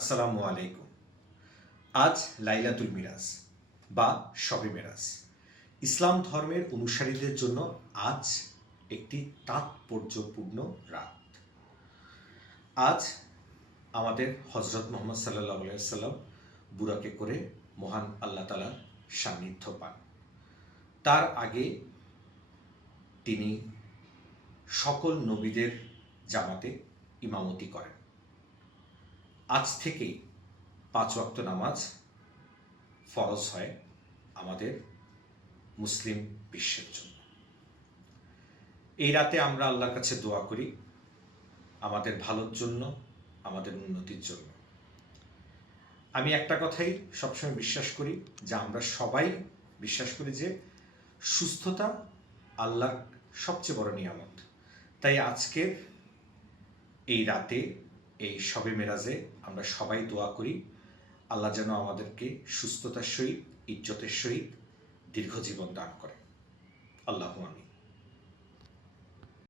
আসসালামু আলাইকুম। আজ লাইলাতুল মিরাজ বা শবে মেরাজ। ইসলাম ধর্মের অনুসারীদের জন্য আজ একটি তাৎপর্যপূর্ণ রাত। আজ আমাদের হজরত মোহাম্মদ সাল্লাল্লাহু আলাইহি সাল্লাম বুরাকে করে মহান আল্লাহ তাআলার সান্নিধ্য পান। তার আগে তিনি সকল নবীদের জামাতে ইমামতি করেন। আজ থেকেই 5 ওয়াক্ত নামাজ ফরজ হয় আমাদের মুসলিম বিশ্বের জন্য। এই রাতে আমরা আল্লাহর কাছে দোয়া করি আমাদের ভালোর জন্য, আমাদের উন্নতির জন্য। আমি একটা কথাই সবসময় বিশ্বাস করি যে আমরা সবাই বিশ্বাস করি যে সুস্থতা আল্লাহর সবচেয়ে বড় নিয়ামত। তাই আজকের এই রাতে, এই শবে মেরাজে আমরা সবাই দোয়া করি আল্লাহ যেন আমাদেরকে সুস্থতার সহিত, ইজ্জতের সহিত দীর্ঘ জীবন দান করে।